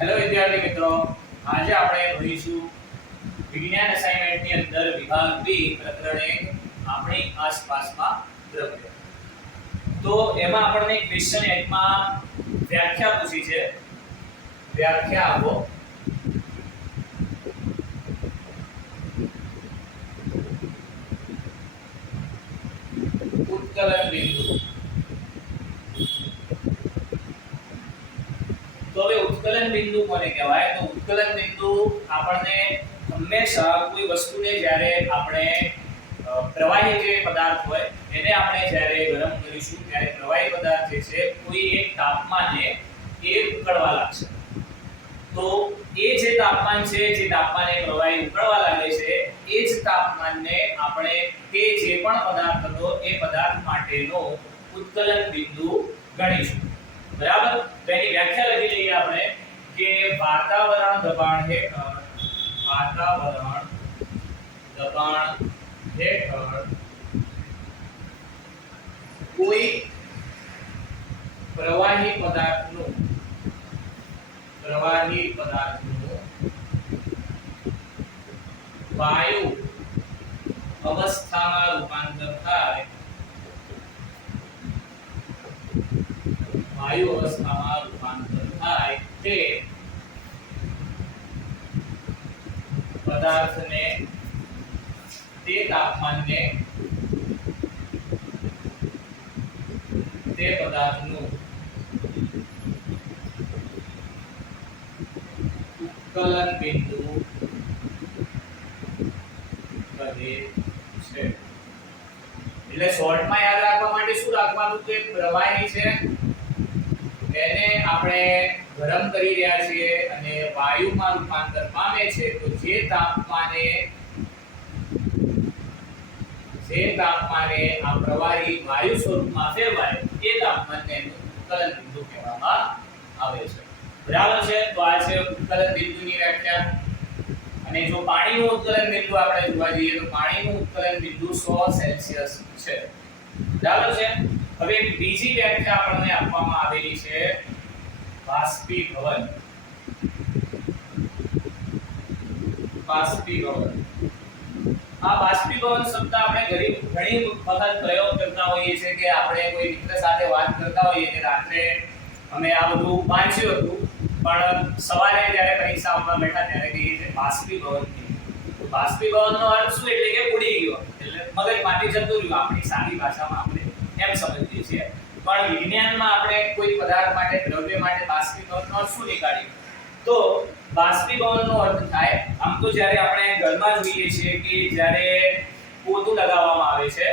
Hello વિદ્યાર્થી મિત્રો, આજે આપણે ભણીશું વિજ્ઞાન અસાઇનમેન્ટની અંદર વિભાગ બી પ્રકરણ 1 આપણી આસપાસમાં દ્રવ્ય. તો એમાં આપણને ક્વેશ્ચન 1 માં વ્યાખ્યા પૂછી છે. વ્યાખ્યા આપો. ઉત્કલન બિંદુ. તો હવે ઉત્કલન બિંદુ કોને કહેવાય? તો ઉત્કલન બિંદુ આપણને હંમેશા કોઈ વસ્તુને જ્યારે આપણે પ્રવાહી જે પદાર્થ હોય એને આપણે જ્યારે ગરમ કરીશું ત્યારે પ્રવાહી પદાર્થ જે છે કોઈ એક તાપમાને એ ઉકળવા લાગશે. તો એ જે તાપમાન છે, જે તાપમાને પ્રવાહી ઉકળવા લાગે છે, એ જ તાપમાનને આપણે તે જે પણ પદાર્થ હતો એ પદાર્થ માટેનો ઉત્કલન બિંદુ ગણીશું. બરાબર? તો એની વ્યાખ્યા લખી લઈએ આપણે કે વાતાવરણ દબાણ હેઠળ કોઈ પ્રવાહી પદાર્થનું વાયુ અવસ્થામાં રૂપાંતર થાય તે પદાર્થને તે તાપમાનને તે પદાર્થનું ઉત્કલન બિંદુ કહે છે. એટલે શોર્ટમાં યાદ રાખવા માટે શું રાખવાનું કે પ્રવાહી છે એને આપણે ગરમ કરી રહ્યા છીએ અને વાયુમાં રૂપાંતર પામે છે. તો જે તાપમાને આ પ્રવાહી વાયુ સ્વરૂપમાં ફેરવાય એ તાપમાનને ઉત્કલન બિંદુ કહેવામાં આવે છે. બરાબર છે? તો આ છે ઉત્કલન બિંદુની વ્યાખ્યા. અને જો પાણીનું ઉત્કલન બિંદુ આપણે જોવા જઈએ તો પાણીનું ઉત્કલન બિંદુ 100 સેલ્સિયસ છે. બરાબર છે? હવે બીજી વ્યાખ્યા આપણને આપવામાં આવેલી છે બાષ્પીભવન. આ બાષ્પીભવન શબ્દ આપણે ઘણી વખત પ્રયોગ કરતા હોઈએ છીએ કે આપણે કોઈ મિત્ર સાથે વાત કરતા હોઈએ કે રાત્રે અમે આ બધું વાંચ્યું હતું પણ સવારે જ્યારે પરીક્ષા આપવા બેઠા ત્યારે કહીએ છીએ બાષ્પીભવન. તો બાષ્પીભવનનો અર્થ શું? એટલે કે ઉડી ગયો, એટલે મગજમાંથી જતું રહ્યું. આપણી સાદી ભાષામાં આપણે એમ સમજીએ છીએ. પણ વિજ્ઞાનમાં આપણે કોઈ પદાર્થ માટે, દ્રવ્ય માટે બાષ્પીભવનનો અર્થ શું નીકાળ્યું? તો બાષ્પીભવનનો અર્થ થાય, આમ તો જ્યારે આપણે ઘરમાં જોઈએ છીએ કે જ્યારે પોતું લગાવવામાં આવે છે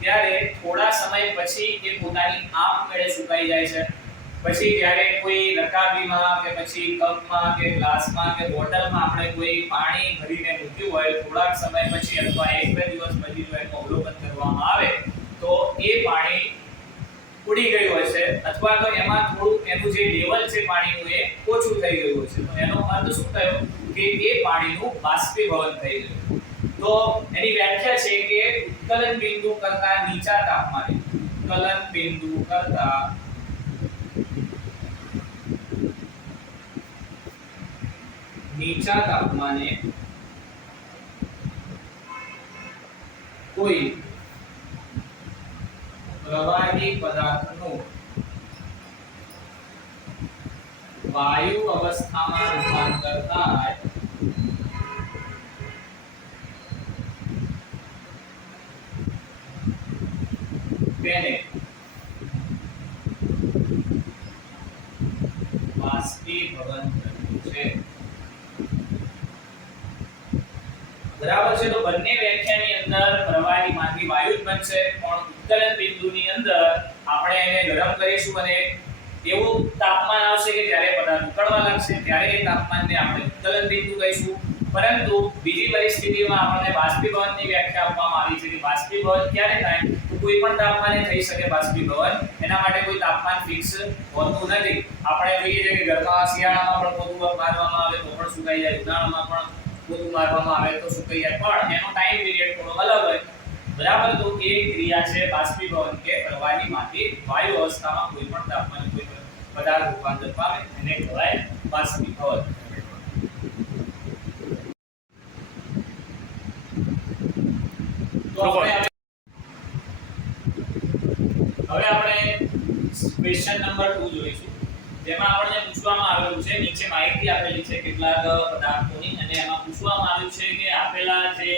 ત્યારે થોડા સમય પછી એ પોતાની આપમેળે સુકાઈ જાય છે. પછી જ્યારે કોઈ રકાબીમાં કે પછી કપમાં કે ગ્લાસમાં કે બોટલમાં આપણે કોઈ પાણી ભરીને મૂક્યું હોય, થોડાક સમય પછી અથવા 1-2 દિવસ પછી જો એનું અવલોકન કરવામાં આવે તો એ પાણી ઉડી ગયું હશે અથવા તો એમાં થોડું એનું જે લેવલ છે પાણીનું એ ઓછું થઈ ગયું હશે. તો એનો અર્થ શું થયો કે એ પાણીનું બાષ્પીભવન થઈ ગયું. તો એની વ્યાખ્યા છે કે ઉત્કલન બિંદુ કરતા નીચા તાપમાને કોઈ પ્રવાહી પદાર્થનું વાયુ અવસ્થામાં રૂપાંતર થાય તેને બાષ્પીભવન છે. બરાબર છે? તો બંને વ્યાખ્યાની અંદર પ્રવાહીમાંથી વાયુ જ બનશે, પણ ઉત્કલન બિંદુની અંદર આપણે એને ગરમ કરીશું અને એવું તાપમાન આવશે કે જ્યારે પદાર્થ ઉકળવા લાગશે ત્યારે એ તાપમાનને આપણે ઉત્કલન બિંદુ કહીશું. પરંતુ બીજી પરિસ્થિતિમાં આપણને બાષ્પીભવનની વ્યાખ્યા આપવામાં આવી છે કે બાષ્પીભવન ક્યારે થાય? તો કોઈ પણ તાપમાને થઈ શકે બાષ્પીભવન. એના માટે કોઈ તાપમાન ફિક્સ હોતું નથી. આપણે જોઈએ છે કે ઘરમાં શિયાળામાં પણ પોતું મારવામાં આવે તો પણ સુકાઈ જાય, ઉનાળામાં પણ પોતું મારવામાં આવે તો સુકાઈ જાય, પણ એનો ટાઈમ પીરિયડ થોડો અલગ હોય. બરાબર? તો એ ક્રિયા છે બાષ્પીભવન કે પ્રવાહીમાંથી વાયુ અવસ્થામાં કોઈ પણ તાપમાને કોઈ પદાર્થ રૂપાંતર પામે એને કહેવાય બાષ્પીભવન. તો હવે આપણે ક્વેશ્ચન નંબર 2 જોઈશું, જેમાં આપણને પૂછવામાં આવેલું છે, નીચે માહિતી આપેલી છે કેટલાક પદાર્થોની, અને એમાં પૂછવામાં આવ્યું છે કે આપેલા જે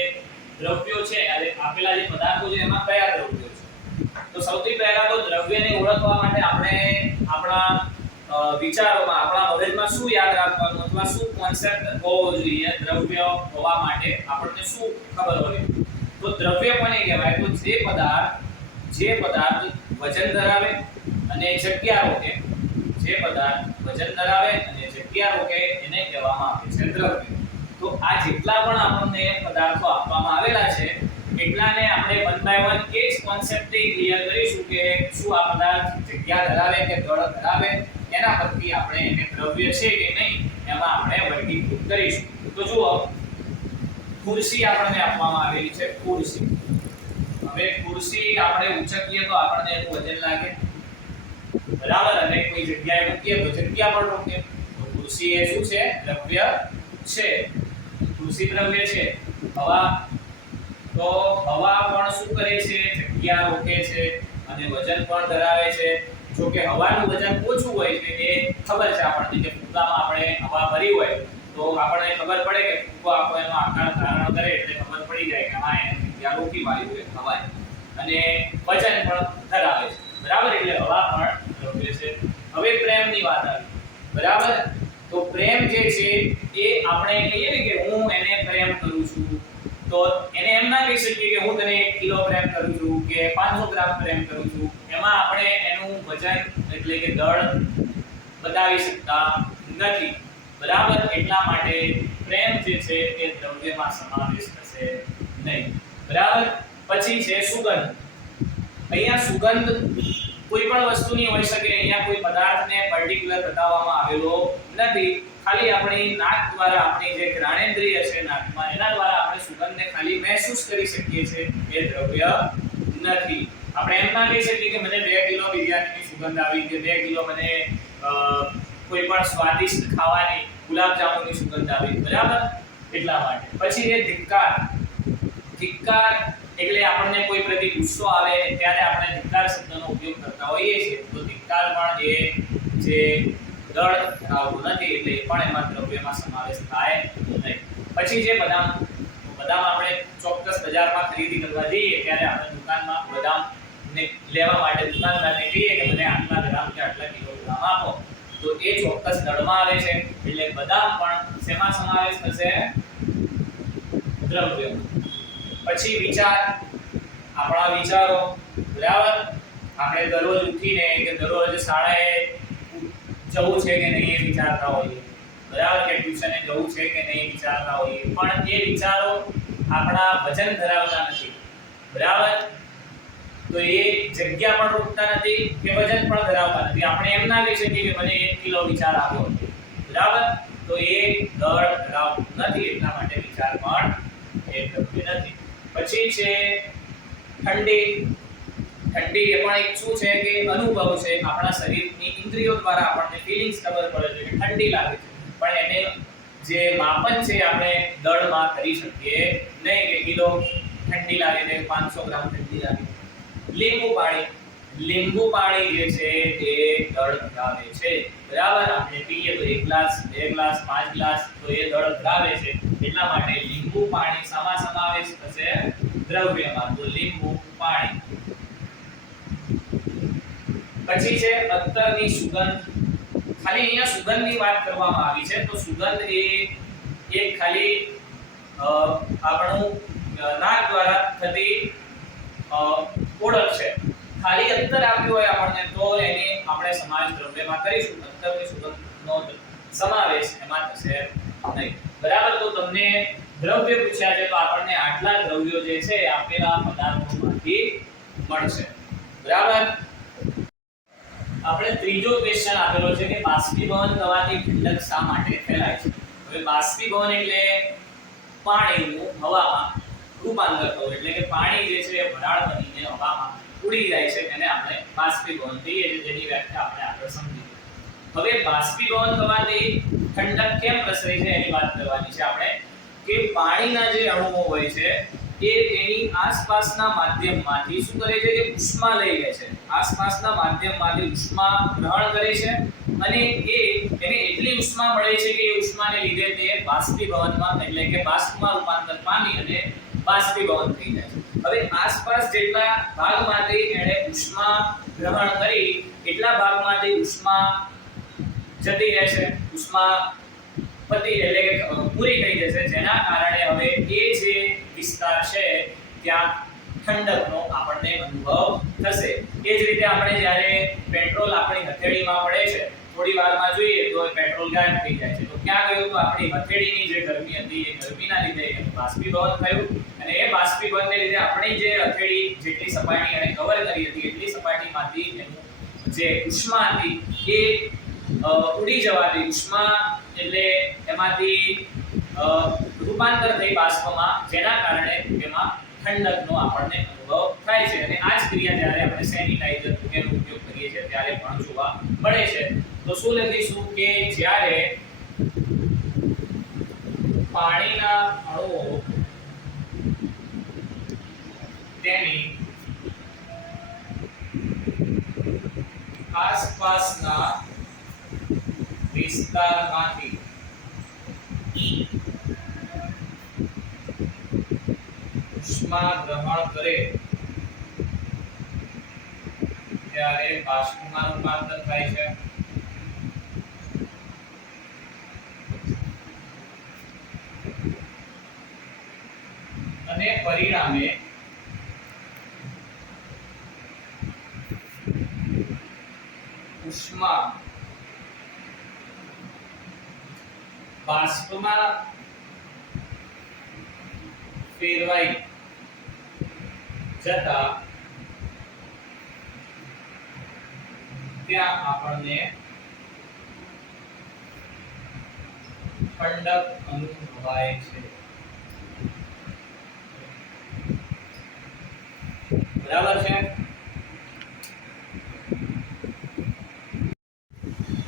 દ્રવ્યો છે, આપેલા જે પદાર્થો છે એમાં કયા દ્રવ્યો છે. તો સૌથી પહેલા તો દ્રવ્યને ઓળખવા માટે આપણે આપણા વિચારોમાં, આપણા મગજમાં શું યાદ રાખવાનું અથવા શું કોન્સેપ્ટ હોવો જોઈએ દ્રવ્ય હોવા માટે, આપણને શું ખબર હોય. તો દ્રવ્ય કોને કહેવાય? તો જે પદાર્થ વજન ધરાવે અને જગ્યા રોકે, જે પદાર્થ વજન ધરાવે અને જગ્યા રોકે એને કહેવામાં આવે છે દ્રવ્ય. તો આ જેટલા પણ આપણને પદાર્થો આપવામાં આવેલા છે એટલાને આપણે વન બાય વન એ જ કોન્સેપ્ટથી ક્લિયર કરીશું કે શું આ પદાર્થ જગ્યા ધરાવે કે દળ ધરાવે, એના પરથી આપણે એને દ્રવ્ય છે કે નહીં એમાં આપણે વર્ગીકૃત કરીશું. તો જુઓ, ખુરશી આપણને આપવામાં આવેલી છે, ખુરશી. હવે ખુરશી આપણે ઉચકીએ તો આપણને એનું વજન લાગે, બરાબર, અને કોઈ જગ્યાએ મૂકીએ તો જગ્યા પણ રોકે. તો ખુરશી એ શું છે? દ્રવ્ય છે. ખુરશી દ્રવ્ય છે. હવા, તો હવા પણ શું કરે છે? જગ્યા રોકે છે અને વજન પણ ધરાવે છે. જો કે હવાનું વજન ઓછું હોય છે એ ખબર છે આપણને, કે ફૂગામાં આપણે હવા ભરી હોય તો આપણને ખબર પડે કે ફૂગો આખો એનો આકાર ધારણ કરે એટલે ખબર પડી જાય કે હા એને જગ્યા રોકી વાળી હોય હવાએ, અને વજન પણ ધરાવે છે, બરાબર. એટલે હવા પણ દ્રવ્ય છે. હવે પ્રેમની વાત આવી, બરાબર. તો પ્રેમ જે છે એ આપણે કહીએ ને કે હું એને પ્રેમ કરું છું, તો એને એમ ના કહી શકીએ કે હું તને 1 કિલો પ્રેમ કરું છું કે 500 ગ્રામ પ્રેમ કરું છું. એમાં આપણે એનું વજન એટલે કે દળ બતાવી શકતા નથી, બરાબર. એટલા માટે પ્રેમ જે છે એ દ્રવ્યમાં સમાવેશ થશે નહીં, બરાબર. પછી છે સુગંધ. અહીંયા સુગંધ કોઈ પણ વસ્તુની હોઈ શકે, અહીંયા કોઈ પદાર્થને પર્ટિક્યુલર બતાવવામાં આવેલો નથી. ખાલી આપણી નાક દ્વારા, આપણી જે ઘ્રાણેન્દ્રિય છે નાકમાં, એના દ્વારા આપણે સુગંધને ખાલી મહેસૂસ કરી શકીએ છીએ, એ દ્રવ્ય નથી. આપણે એમ ના કહી શકીએ કે મને 2 કિલો બિરયાનીની સુગંધ આવી કે 2 કિલો મને કોઈ પણ સ્વાદિષ્ટ ખાવાની ગુલાબ જામુનની સુગંધ આવી, બરાબર. એટલા માટે. પછી એ ધિક્કાર. ધિક્કાર એટલે આપણને કોઈ પ્રતિ ગુસ્સો આવે ત્યારે આપણે ધિક્કાર શબ્દનો ઉપયોગ કરતા હોઈએ છીએ. તો ધિક્કાર પણ એ જે દળ ધરાવતો નથી એટલે એ પણ એમાં દ્રવ્યમાં સમાવેશ થાય નહીં. પછી જે બદામ. બદામ આપણે ચોક્કસ બજારમાં ખરીદી કરવા જઈએ ત્યારે આપણે દુકાનમાં બદામ ને લેવા માટે દુકાનદારને કહીએ કે મને આટલા ગ્રામ કે આટલા કિલોગ્રામ આપો, તો એ ચોક્કસ દળમાં આવે છે. એટલે બદામ પણ શેમાં સમાવેશ થશે? દ્રવ્ય. પછી વિચાર, આપણા વિચારો, બરાબર. આપણે દરરોજ ઉઠીને કે દરરોજ શાળાએ જવું છે કે નહીં એ વિચારતા હોઈએ, બરાબર, કે ટ્યુશને જવું છે કે નહીં વિચારતા હોઈએ, પણ એ વિચારો આપણા વજન ધરાવતા નથી, બરાબર. તો એ જગ્યા પણ રોકતા નથી કે વજન પણ ધરાવતા નથી. આપણે એમ ના કહી શકીએ કે મને 1 કિલો વિચાર આવ્યો, બરાબર. તો એ દળ ધરાવતું નથી, એટલા માટે વિચાર પણ એ દ્રવ્ય નથી. પછી છે ઠંડી. ઠંડી એ પણ એક શું છે કે અનુભવ છે, આપણા શરીરની ઇન્દ્રિયો દ્વારા આપણને ફીલિંગ્સ ખબર પડે છે કે ઠંડી લાગે છે, પણ એને જે માપન છે આપણે દળમાં કરી શકીએ નહીં કે કિલો ઠંડી લાગે છે, 500 ગ્રામ ઠંડી લાગે. લીંબુ પાણી. લીંબુ પાણી જે છે એ દળ ધરાવે છે, બરાબર. આપણે પીએ તો 1 ગ્લાસ, 2 ગ્લાસ, 5 ગ્લાસ, તો એ દળ ધરાવે છે. એટલા માટે લીંબુ પાણી શામાં સમાવેશ થશે? દ્રવ્યમાં. તો લીંબુ પાણી. પછી છે અત્તરની સુગંધ. ખાલી અહીંયા સુગંધની વાત કરવામાં આવી છે, તો સુગંધ એ એક ખાલી આપણું નાક દ્વારા થતી ઓળખ છે. ખાલી અત્તર આપ્યું હોય આપણને તો એને આપણે સમાવેશ દ્રવ્યમાં કરીશું, અત્તરની સુગંધનો સમાવેશ એમાં થશે નહીં, બરાબર. તો તમને દ્રવ્ય પૂછ્યા છે તો આપણને આટલા દ્રવ્યો જે છે આપેલા પદાર્થોમાંથી મળશે, બરાબર. આપણે ત્રીજો ક્વેશ્ચન આપેલો છે કે બાષ્પીભવન થવાથી ઠંડક શા માટે ફેલાય છે. હવે બાષ્પીભવન એટલે પાણીનું હવામાં રૂપાંતર થવું, એટલે કે પાણી જે છે એ વરાળ બનીને હવામાં ઉડી જાય છે, એને આપણે બાષ્પીભવન કહીએ છીએ, જેની વ્યાખ્યા આપણે આગળ સમજી. હવે બાષ્પીભવન થવાથી ઠંડક કેમ પ્રસરે છે એની વાત કરવાની છે આપણે કે પાણીના જે અણુઓ હોય છે એ તેની આસપાસના માધ્યમમાંથી શું કરે છે કે ઉષ્મા લઈ લે છે, આસપાસના માધ્યમમાંથી ઉષ્મા ગ્રહણ કરે છે અને એને એટલી ઉષ્મા મળે છે કે એ ઉષ્માને લીધે તે બાષ્પીભવનમાં એટલે કે બાષ્પમાં રૂપાંતર પામી અને બાષ્પીભવન થઈ જાય છે. હવે આસપાસ જેટલા ભાગમાંથી એણે ઉષ્મા ગ્રહણ કરી એટલા ભાગમાંથી ઉષ્મા જતી રહેશે, ઉષ્મા પતી એટલે કે પૂરી થઈ જશે, જેના કારણે હવે એ જે વિસ્તાર છે ત્યાં ઠંડકનો આપણને અનુભવ થશે. એ જ રીતે આપણે જ્યારે પેટ્રોલ આપણી હથેળીમાં પડે છે થોડી વારમાં જોઈએ તો પેટ્રોલ ગાયબ થઈ જાય છે, તો ક્યાં ગયું? તો આપણી હથેળીની જે ગરમી હતી એ ગરમીના લીધે એનું બાષ્પીભવન થયું અને એ બાષ્પીભવનને લીધે આપણી જે હથેળી જેટલી સપાટી એને કવર કરી હતી એટલી સપાટીમાંથી એનું જે ઉષ્મા હતી એ ઉડી જવાથી ઉષ્મા એટલે એમાંથી રૂપાંતર થઈ બાષ્પમાં, જેના કારણે તેમાં ઠંડકનો આપણને અનુભવ થાય છે અને આ જ ક્રિયા જ્યારે આપણે સેનિટાઈઝર વગેરેનો ઉપયોગ કરીએ છીએ ત્યારે પણ જોવા મળે છે. તો શું લખીશું કે જ્યારે પાણીના અણુઓ તેની આસપાસના વિસ્તારમાંથી ઉષ્મા ગ્રહણ કરે ત્યારે બાષ્પમાં રૂપાંતર થાય છે અને પરિણામે ઉષ્મા બાષ્પમાં ફેરવાઈ જતા ત્યાં આપણને ઠંડક અનુભવાય છે. બરાબર છે?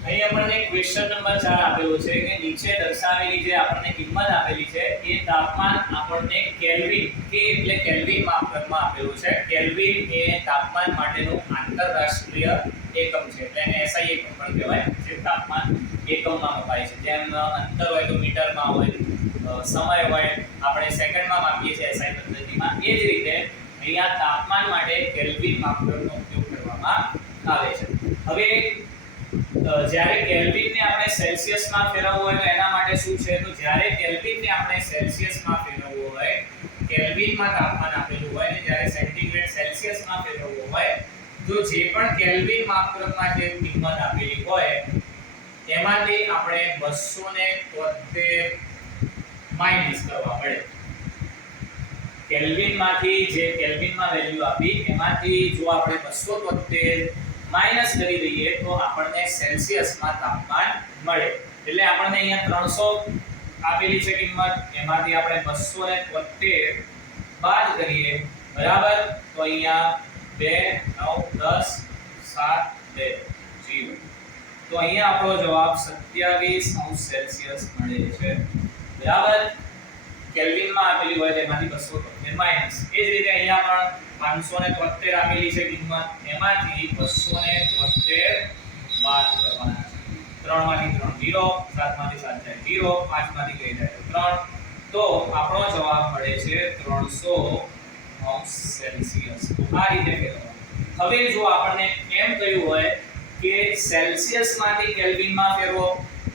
અહીં આપણને ક્વેશ્ચન નંબર 4 આપેલો છે કે નીચે દર્શાવેલી જે આપણને કિંમત આપેલી છે એ તાપમાન આપણને કેલ્વિન કે એટલે કેલ્વિન માપકમાં આપેલું છે. કેલ્વિન એ તાપમાન માટેનું આંતરરાષ્ટ્રીય એકમ છે, એટલે એને SI એકમ પણ કહેવાય, જે તાપમાન એકમમાં મપાય છે. જેમ અંતર હોય તો મીટરમાં હોય, સમય હોય આપણે સેકન્ડમાં માપીએ છીએ SI પદ્ધતિમાં, એ જ રીતે અહીંયા તાપમાન માટે કેલ્વિન માપકનો ઉપયોગ કરવામાં આવે છે. હવે જ્યારે કેલ્વિનને આપણે સેલ્સિયસમાં ફેરવવું હોય તો એના માટે શું છે? તો જ્યારે કેલ્વિનને આપણે સેલ્સિયસમાં ફેરવવું હોય, કેલ્વિનમાં તાપમાન આપેલું હોય અને જ્યારે સેન્ટીગ્રેડ સેલ્સિયસમાં ફેરવવું હોય તો જે પણ કેલ્વિન માપક્રમમાં જે કિંમત આપેલી હોય એમાંથી આપણે 273 માઈનસ કરવા પડે. કેલ્વિનમાંથી જે કેલ્વિનમાં વેલ્યુ આપી એમાંથી જો આપણે 273 માઈનસ કરી દઈએ તો આપણને સેલ્સિયસમાં તાપમાન મળે. એટલે આપણને અહીંયા 300 આપેલી છે કિંમત, એમાંથી આપણે 273 બાદ કરીએ, બરાબર? તો અહીંયા 2 9 10 7 2 0. તો અહીંયા આપણો જવાબ 27° સેલ્સિયસ મળે છે. બરાબર? કેલ્વિનમાં આપેલી હોય તેમાંથી 273 માઈનસ. એ જ રીતે અહીંયા પણ 573 આપેલી છે કિંમત, એમાંથી 273 બાદ કરવાના છે. 3 માંથી 3 0, 7 માંથી 7 જાય 0, 5 માંથી 2 જાય 3. તો આપણો જવાબ મળે છે 300° સેલ્સિયસ. તો આ રીતે ફેરવવાનું. હવે જો આપણને એમ કહ્યું હોય કે સેલ્સિયસમાંથી કેલ્વિનમાં ફેરવો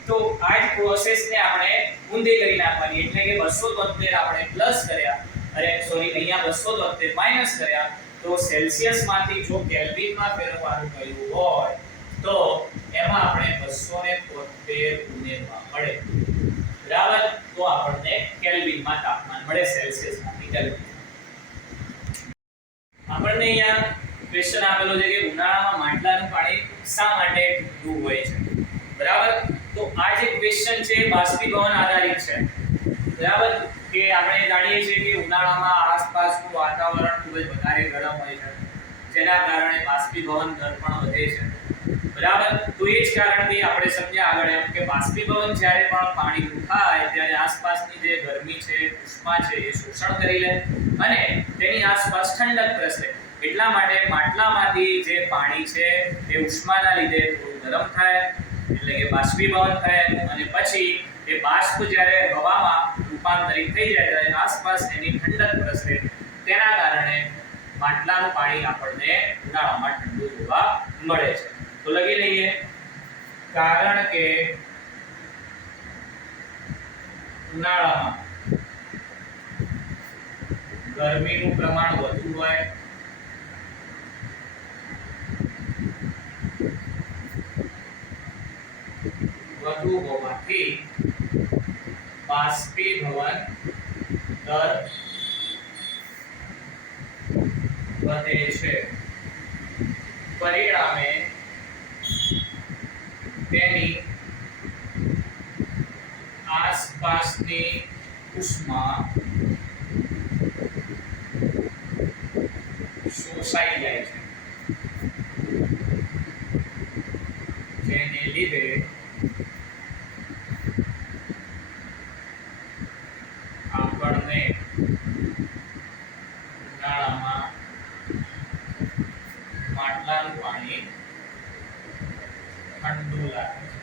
તો આ જ પ્રોસેસને આપણે ઊંધી કરી નાખવાની, એટલે કે 273 આપણે પ્લસ કર્યા, અહીંયા 273 માઈનસ કર્યા, તો સેલ્સિયસમાંથી જો કેલ્વિનમાં ફેરવવાનું કહ્યું હોય તો એમાં આપણે 273 ઉમેરવા પડે. બરાબર? તો આપણને કેલ્વિનમાં તાપમાન મળે સેલ્સિયસમાંથી કેલ્વિન. આપણને અહીંયા ક્વેશ્ચન આપેલો છે કે ઉનાળામાં માટલાનું પાણી શા માટે ઠંડુ હોય છે? બરાબર? તો આ જે ક્વેશ્ચન છે બાષ્પીભવન આધારિત છે. બરાબર? કે આપણે જાણીએ છીએ કે ઉનાળામાં આસપાસનું વાતાવરણ ખૂબ જ વધારે ગરમ હોય છે, જેના કારણે બાષ્પીભવન દર પણ વધે છે. બરાબર. તો એ જ કારણથી આપણે સમજ્યા આગળ એમ કે બાષ્પીભવન જ્યારે પણ પાણી થાય ત્યારે આસપાસની જે ગરમી છે, ઉષ્મા છે એ શોષણ કરી લે અને તેની આસપાસ ઠંડક પ્રસરે. એટલા માટે માટલામાંથી જે પાણી છે એ ઉષ્માના લીધે થોડું ગરમ થાય, એટલે કે બાષ્પીભવન થાય અને પછી એ બાષ્પ જ્યારે હવામાં રૂપાંતરિત થઈ જાય ત્યારે આસપાસ એની ઠંડક પ્રસરે. તેના કારણે માટલાનું પાણી આપણને ઉનાળામાં ઠંડુ જોવા મળે છે. તો લખી લઈએ, કારણ કે ઉનાળામાં ગરમીનું પ્રમાણ વધુ હોય હોવાથી બાષ્પીભવન દર વધે છે. પરિણામે તેની આસપાસની ઉષ્મા શોષાઈ જાય છે, જેને લીધે આપણને ઉનાળામાં માટલાનું પાણી ઠંડુ લાગે છે.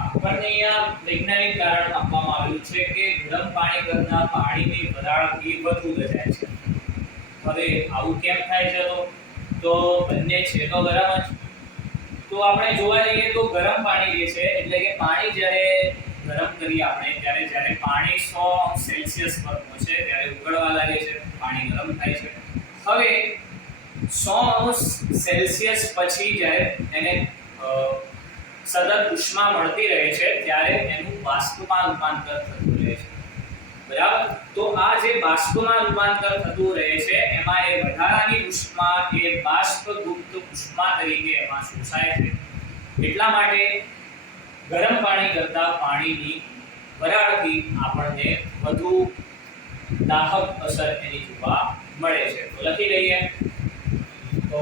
આપણને અહીંયા વૈજ્ઞાનિક કારણ આપવામાં આવ્યું છે કે ગરમ પાણી કરતા પાણીની વરાળથી વધુ ગજાય છે. હવે આવું કેમ થાય છે? તો બંને છે તો ગરમ જ. તો આપણે જોવા જઈએ તો ગરમ પાણી જે છે એટલે કે પાણી જ્યારે ગરમ કરીએ આપણે જ્યારે પાણી 100 સેલ્સિયસ પર પહોંચે ત્યારે ઉકળવા લાગે છે, પાણી ગરમ થાય છે. હવે 100 સેલ્સિયસ પછી જ્યારે એને સતત ઉષ્મા મળતી રહે છે ત્યારે એનું બાષ્પમાં રૂપાંતર થતું રહે છે. બરાબર. તો આ જે બાષ્પમાં રૂપાંતર થતું રહે છે એમાં એ વધારાની ઉષ્મા એ બાષ્પગુપ્ત ઉષ્મા તરીકે એમાં શોષાય છે. એટલા માટે ગરમ પાણી કરતા પાણીની વરાળથી આપણને વધુ દાહક અસર એની જોવા મળે છે. તો લખી લઈએ, તો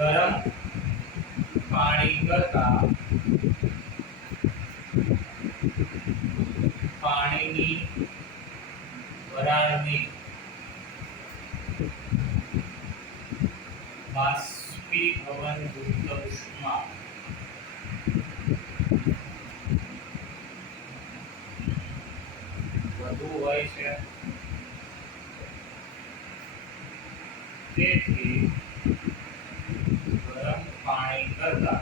ગરમ પાણી કરતા પાણીની વરાળની બાષ્પીભવન યુક્ત ઉષ્મા વધુ હોય છે. તેથી ગરમ પાણી કરતા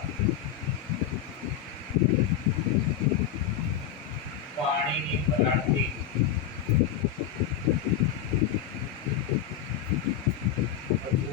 પાણીની વરાળથી વધુ